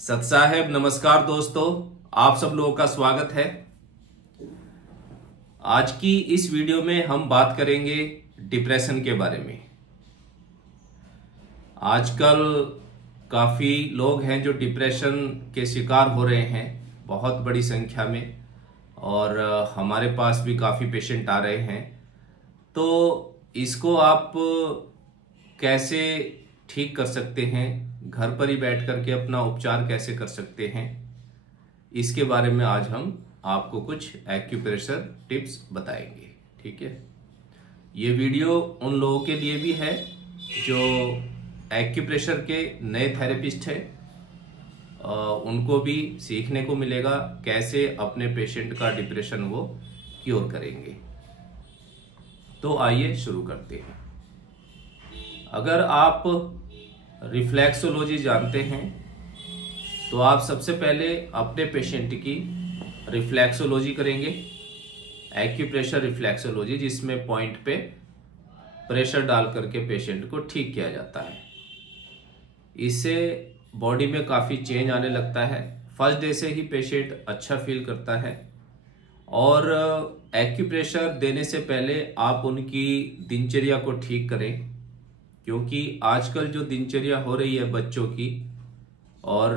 सत साहेब नमस्कार दोस्तों, आप सब लोगों का स्वागत है। आज की इस वीडियो में हम बात करेंगे डिप्रेशन के बारे में। आजकल काफ़ी लोग हैं जो डिप्रेशन के शिकार हो रहे हैं, बहुत बड़ी संख्या में, और हमारे पास भी काफ़ी पेशेंट आ रहे हैं। तो इसको आप कैसे ठीक कर सकते हैं, घर पर ही बैठ करके अपना उपचार कैसे कर सकते हैं, इसके बारे में आज हम आपको कुछ एक्यूप्रेशर टिप्स बताएंगे। ठीक है, ये वीडियो उन लोगों के लिए भी है जो एक्यूप्रेशर के नए थेरेपिस्ट हैं, उनको भी सीखने को मिलेगा कैसे अपने पेशेंट का डिप्रेशन वो क्योर करेंगे। तो आइए शुरू करते हैं। अगर आप रिफ्लेक्सोलॉजी जानते हैं तो आप सबसे पहले अपने पेशेंट की रिफ्लेक्सोलॉजी करेंगे, एक्यूप्रेशर रिफ्लेक्सोलॉजी, जिसमें पॉइंट पे प्रेशर डाल करके पेशेंट को ठीक किया जाता है। इससे बॉडी में काफ़ी चेंज आने लगता है। फर्स्ट डे से ही पेशेंट अच्छा फील करता है। और एक्यूप्रेशर देने से पहले आप उनकी दिनचर्या को ठीक करें, क्योंकि आजकल जो दिनचर्या हो रही है बच्चों की और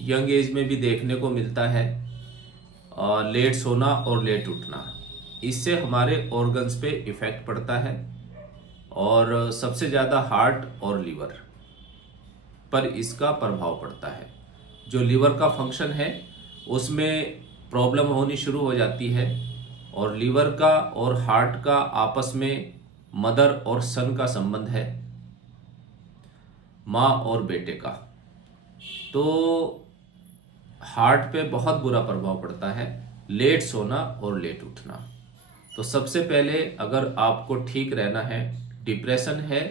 यंग एज में भी देखने को मिलता है, लेट सोना और लेट उठना, इससे हमारे ऑर्गन्स पे इफेक्ट पड़ता है और सबसे ज़्यादा हार्ट और लीवर पर इसका प्रभाव पड़ता है। जो लीवर का फंक्शन है उसमें प्रॉब्लम होनी शुरू हो जाती है, और लीवर का और हार्ट का आपस में मदर और सन का संबंध है, माँ और बेटे का। तो हार्ट पे बहुत बुरा प्रभाव पड़ता है लेट सोना और लेट उठना। तो सबसे पहले अगर आपको ठीक रहना है, डिप्रेशन है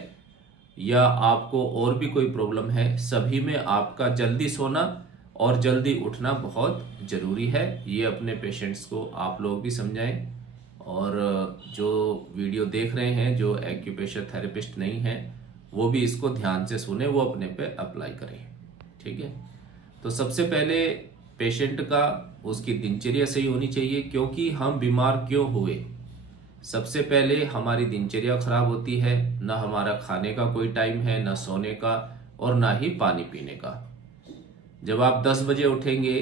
या आपको और भी कोई प्रॉब्लम है, सभी में आपका जल्दी सोना और जल्दी उठना बहुत ज़रूरी है। ये अपने पेशेंट्स को आप लोग भी समझाएं, और जो वीडियो देख रहे हैं जो एक्यूप्रेशर थेरेपिस्ट नहीं है वो भी इसको ध्यान से सुने, वो अपने पे अप्लाई करें। ठीक है, तो सबसे पहले पेशेंट का उसकी दिनचर्या सही होनी चाहिए, क्योंकि हम बीमार क्यों हुए, सबसे पहले हमारी दिनचर्या खराब होती है। ना हमारा खाने का कोई टाइम है, ना सोने का, और ना ही पानी पीने का। जब आप 10 बजे उठेंगे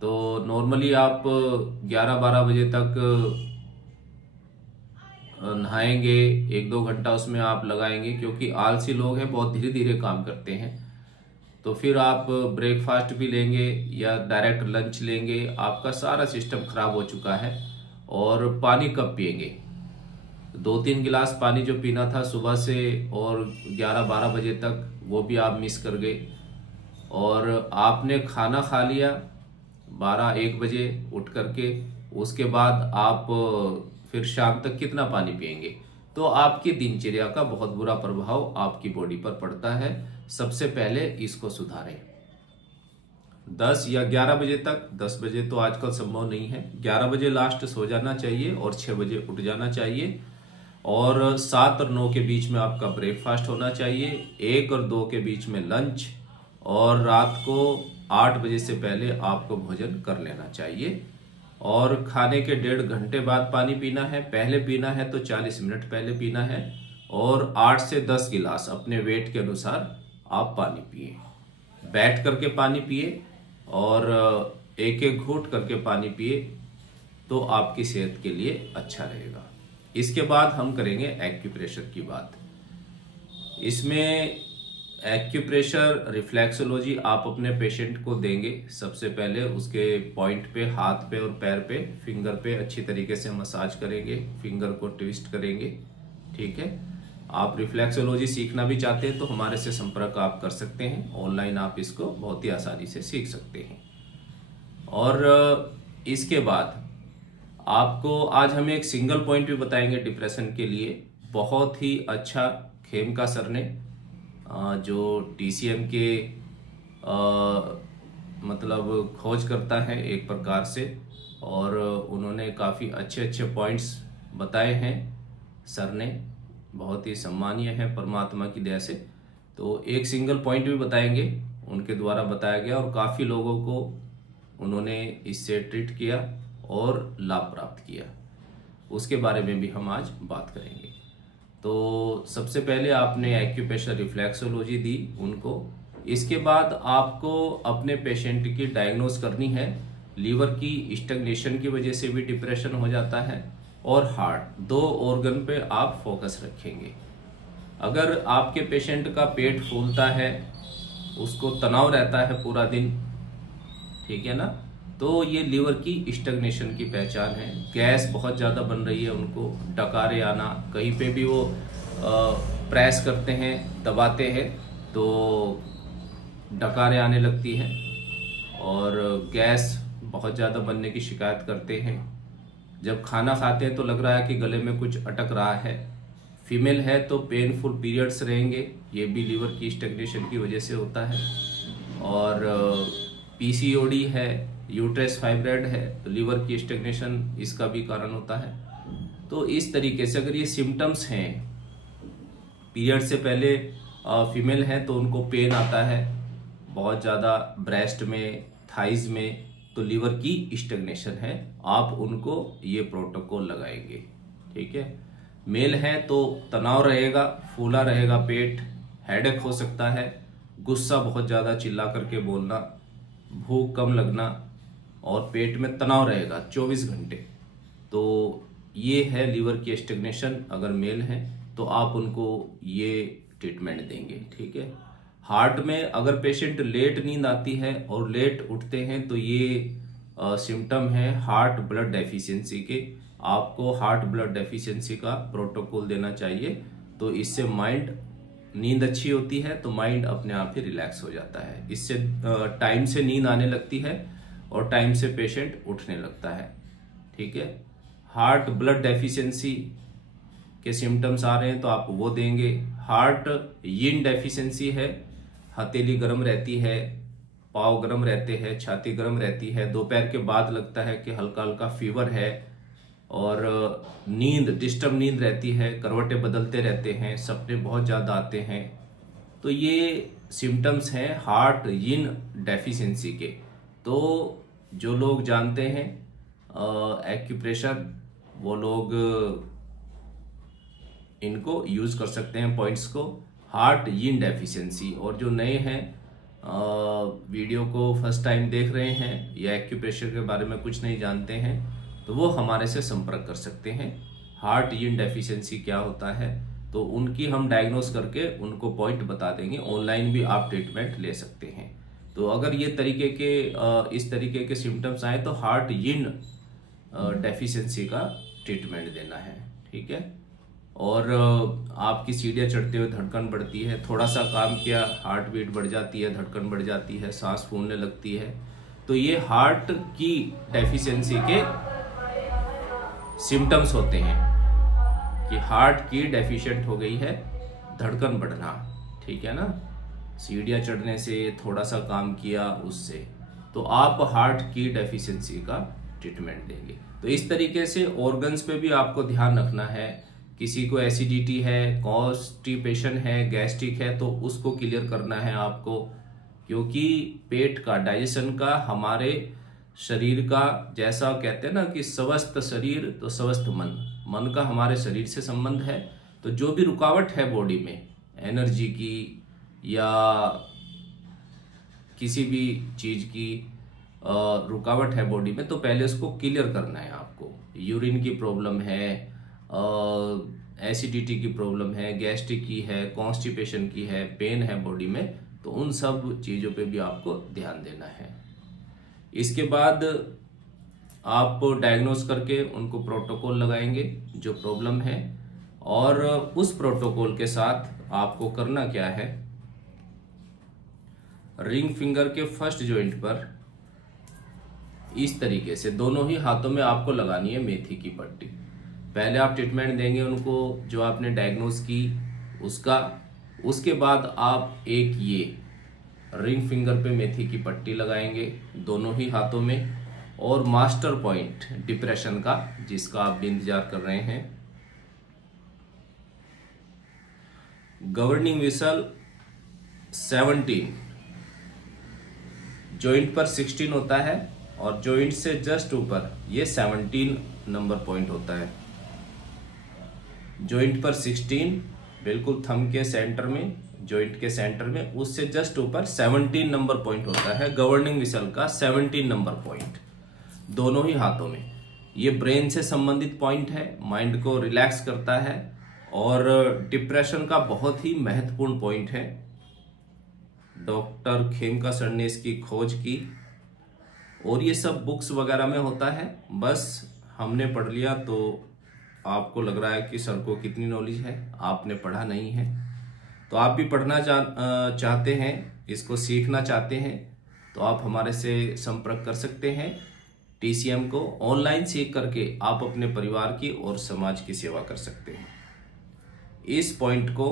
तो नॉर्मली आप 11-12 बजे तक नहाएंगे, 1-2 घंटा उसमें आप लगाएंगे, क्योंकि आलसी लोग हैं, बहुत धीरे धीरे काम करते हैं। तो फिर आप ब्रेकफास्ट भी लेंगे या डायरेक्ट लंच लेंगे, आपका सारा सिस्टम खराब हो चुका है। और पानी कब पिएंगे? 2-3 गिलास पानी जो पीना था सुबह से और 11-12 बजे तक, वो भी आप मिस कर गए। और आपने खाना खा लिया 12-1 बजे उठ करके, उसके बाद आप फिर शाम तक कितना पानी पिएंगे? तो आपकी दिनचर्या का बहुत बुरा प्रभाव आपकी बॉडी पर पड़ता है। सबसे पहले इसको सुधारें। 10 या 11 बजे तक, 10 बजे तो आजकल संभव नहीं है, 11 बजे लास्ट सो जाना चाहिए और 6 बजे उठ जाना चाहिए। और 7 और 9 के बीच में आपका ब्रेकफास्ट होना चाहिए, 1 और 2 के बीच में लंच, और रात को 8 बजे से पहले आपको भोजन कर लेना चाहिए। और खाने के 1.5 घंटे बाद पानी पीना है। पहले पीना है तो 40 मिनट पहले पीना है, और 8 से 10 गिलास अपने वेट के अनुसार आप पानी पिए। बैठ करके पानी पिए और एक एक घूंट करके पानी पिए, तो आपकी सेहत के लिए अच्छा रहेगा। इसके बाद हम करेंगे एक्यूप्रेशर की बात। इसमें एक्यूप्रेशर रिफ्लेक्सोलॉजी आप अपने पेशेंट को देंगे। सबसे पहले उसके पॉइंट पे, हाथ पे और पैर पे, फिंगर पे अच्छी तरीके से मसाज करेंगे, फिंगर को ट्विस्ट करेंगे। ठीक है, आप रिफ्लेक्सोलॉजी सीखना भी चाहते हैं तो हमारे से संपर्क आप कर सकते हैं। ऑनलाइन आप इसको बहुत ही आसानी से सीख सकते हैं। और इसके बाद आपको आज हम एक सिंगल पॉइंट भी बताएंगे डिप्रेशन के लिए। बहुत ही अच्छा खेमका सर ने, जो TCM के मतलब खोज करता है एक प्रकार से, और उन्होंने काफ़ी अच्छे अच्छे पॉइंट्स बताए हैं सर ने, बहुत ही सम्मानीय है परमात्मा की दया से। तो एक सिंगल पॉइंट भी बताएंगे उनके द्वारा बताया गया और काफ़ी लोगों को उन्होंने इससे ट्रीट किया और लाभ प्राप्त किया। उसके बारे में भी हम आज बात करेंगे। तो सबसे पहले आपने एक्यूप्रेशर रिफ्लेक्सोलॉजी दी उनको। इसके बाद आपको अपने पेशेंट की डायग्नोज करनी है। लीवर की स्टैग्नेशन की वजह से भी डिप्रेशन हो जाता है और हार्ट, 2 ऑर्गन पे आप फोकस रखेंगे। अगर आपके पेशेंट का पेट फूलता है, उसको तनाव रहता है पूरा दिन, ठीक है ना, तो ये लीवर की स्टैग्नेशन की पहचान है। गैस बहुत ज़्यादा बन रही है उनको, डकारे आना, कहीं पे भी वो प्रेस करते हैं, दबाते हैं तो डकारे आने लगती है और गैस बहुत ज़्यादा बनने की शिकायत करते हैं। जब खाना खाते हैं तो लग रहा है कि गले में कुछ अटक रहा है। फीमेल है तो पेनफुल पीरियड्स रहेंगे, ये भी लीवर की स्टैग्नेशन की वजह से होता है। और पीसीओडी है, यूट्रस फाइब्रॉइड है, तो लीवर की स्टैग्नेशन इसका भी कारण होता है। तो इस तरीके से अगर ये सिम्टम्स हैं, पीरियड से पहले फीमेल है तो उनको पेन आता है बहुत ज़्यादा ब्रेस्ट में, थाइज में, तो लीवर की स्टैग्नेशन है, आप उनको ये प्रोटोकॉल लगाएंगे, ठीक है। मेल है तो तनाव रहेगा, फूला रहेगा पेट, हेडेक हो सकता है, गुस्सा बहुत ज़्यादा चिल्ला करके बोलना, भूख कम लगना और पेट में तनाव रहेगा 24 घंटे। तो ये है लीवर की स्टैग्नेशन। अगर मेल है तो आप उनको ये ट्रीटमेंट देंगे, ठीक है। हार्ट में अगर पेशेंट लेट नींद आती है और लेट उठते हैं तो ये सिम्टम है हार्ट ब्लड डेफिशिएंसी के। आपको हार्ट ब्लड डेफिशिएंसी का प्रोटोकॉल देना चाहिए, तो इससे माइंड, नींद अच्छी होती है तो माइंड अपने आप ही रिलैक्स हो जाता है। इससे टाइम से नींद आने लगती है और टाइम से पेशेंट उठने लगता है, ठीक है। हार्ट ब्लड डेफिशिएंसी के सिम्टम्स आ रहे हैं तो आप वो देंगे। हार्ट यिन डेफिशिएंसी है, हथेली गर्म रहती है, पाँव गर्म रहते हैं, छाती गर्म रहती है, दोपहर के बाद लगता है कि हल्का हल्का फीवर है और नींद, डिस्टर्ब नींद रहती है, करवटें बदलते रहते हैं, सपने बहुत ज़्यादा आते हैं। तो ये सिम्टम्स हैं हार्ट यिन डेफिशिएंसी के। तो जो लोग जानते हैं एक्यूप्रेशर, वो लोग इनको यूज कर सकते हैं पॉइंट्स को, हार्ट यिन डेफिशिएंसी। और जो नए हैं, वीडियो को फर्स्ट टाइम देख रहे हैं या एक्यूप्रेशर के बारे में कुछ नहीं जानते हैं, तो वो हमारे से संपर्क कर सकते हैं। हार्ट यिन डेफिशिएंसी क्या होता है तो उनकी हम डायग्नोस करके उनको पॉइंट बता देंगे। ऑनलाइन भी आप ट्रीटमेंट ले सकते हैं। तो अगर ये तरीके के इस तरीके के सिम्टम्स आए तो हार्ट यिन डेफिशिएंसी का ट्रीटमेंट देना है, ठीक है। और आपकी सीढ़ियाँ चढ़ते हुए धड़कन बढ़ती है, थोड़ा सा काम किया हार्ट बीट बढ़ जाती है, धड़कन बढ़ जाती है, सांस फूलने लगती है, तो ये हार्ट की डेफिशिएंसी के सिम्टम्स होते हैं कि हार्ट की डेफिशिएंट हो गई है, धड़कन बढ़ना, ठीक है ना। सीढ़ियाँ चढ़ने से, थोड़ा सा काम किया उससे, तो आप हार्ट की डेफिशिएंसी का ट्रीटमेंट देंगे। तो इस तरीके से ऑर्गन्स पे भी आपको ध्यान रखना है। किसी को एसिडिटी है, कॉन्स्टिपेशन है, गैस्ट्रिक है, तो उसको क्लियर करना है आपको, क्योंकि पेट का, डाइजेशन का, हमारे शरीर का, जैसा कहते हैं ना कि स्वस्थ शरीर तो स्वस्थ मन, मन का हमारे शरीर से संबंध है। तो जो भी रुकावट है बॉडी में, एनर्जी की या किसी भी चीज की रुकावट है बॉडी में, तो पहले उसको क्लियर करना है आपको। यूरिन की प्रॉब्लम है, एसिडिटी की प्रॉब्लम है, गैस्ट्रिक की है, कॉन्स्टिपेशन की है, पेन है बॉडी में, तो उन सब चीज़ों पे भी आपको ध्यान देना है। इसके बाद आप डायग्नोस करके उनको प्रोटोकॉल लगाएंगे जो प्रॉब्लम है, और उस प्रोटोकॉल के साथ आपको करना क्या है, रिंग फिंगर के फर्स्ट जॉइंट पर इस तरीके से दोनों ही हाथों में आपको लगानी है मेथी की पट्टी। पहले आप ट्रीटमेंट देंगे उनको जो आपने डायग्नोस की उसका, उसके बाद आप एक ये रिंग फिंगर पे मेथी की पट्टी लगाएंगे दोनों ही हाथों में, और मास्टर पॉइंट डिप्रेशन का जिसका आप भी इंतजार कर रहे हैं, गवर्निंग विसल 17 जॉइंट पर 16 होता है और जॉइंट से जस्ट ऊपर ये 17 नंबर पॉइंट होता है। जॉइंट पर 16 बिल्कुल थंब के सेंटर में, जॉइंट के सेंटर में, उससे जस्ट ऊपर 17 नंबर पॉइंट होता है गवर्निंग विसल का। 17 नंबर पॉइंट दोनों ही हाथों में। ये ब्रेन से संबंधित पॉइंट है, माइंड को रिलैक्स करता है और डिप्रेशन का बहुत ही महत्वपूर्ण पॉइंट है। डॉक्टर खेमका सर ने इसकी खोज की और ये सब बुक्स वगैरह में होता है। बस हमने पढ़ लिया तो आपको लग रहा है कि सर को कितनी नॉलेज है, आपने पढ़ा नहीं है। तो आप भी पढ़ना चाहते हैं, इसको सीखना चाहते हैं, तो आप हमारे से संपर्क कर सकते हैं। TCM को ऑनलाइन सीख करके आप अपने परिवार की और समाज की सेवा कर सकते हैं। इस पॉइंट को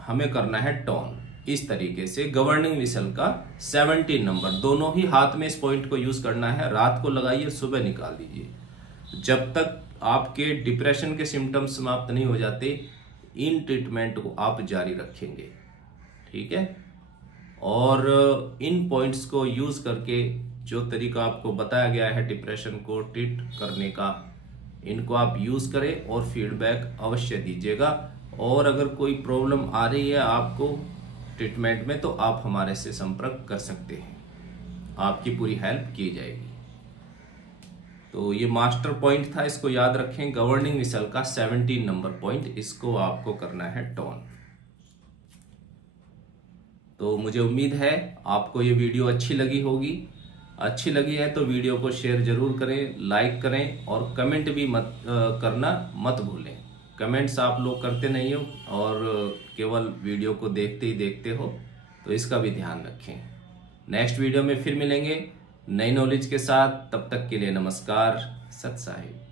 हमें करना है टोन इस तरीके से। गवर्निंग विसल का 17 नंबर, दोनों ही हाथ में इस पॉइंट को यूज करना है। रात को लगाइए, सुबह निकाल दीजिए। जब तक आपके डिप्रेशन के सिम्टम्स समाप्त नहीं हो जाते, इन ट्रीटमेंट को आप जारी रखेंगे, ठीक है। और इन पॉइंट्स को यूज करके जो तरीका आपको बताया गया है डिप्रेशन को ट्रीट करने का, इनको आप यूज करें और फीडबैक अवश्य दीजिएगा। और अगर कोई प्रॉब्लम आ रही है आपको ट्रीटमेंट में, तो आप हमारे से संपर्क कर सकते हैं, आपकी पूरी हेल्प की जाएगी। तो ये मास्टर पॉइंट था, इसको याद रखें। गवर्निंग विसल का 17 नंबर पॉइंट, इसको आपको करना है टोन। तो मुझे उम्मीद है आपको ये वीडियो अच्छी लगी होगी। अच्छी लगी है तो वीडियो को शेयर जरूर करें, लाइक करें और कमेंट भी करना मत भूलें। कमेंट्स आप लोग करते नहीं हो और केवल वीडियो को देखते ही देखते हो, तो इसका भी ध्यान रखें। नेक्स्ट वीडियो में फिर मिलेंगे नई नॉलेज के साथ। तब तक के लिए नमस्कार, सत साहिब।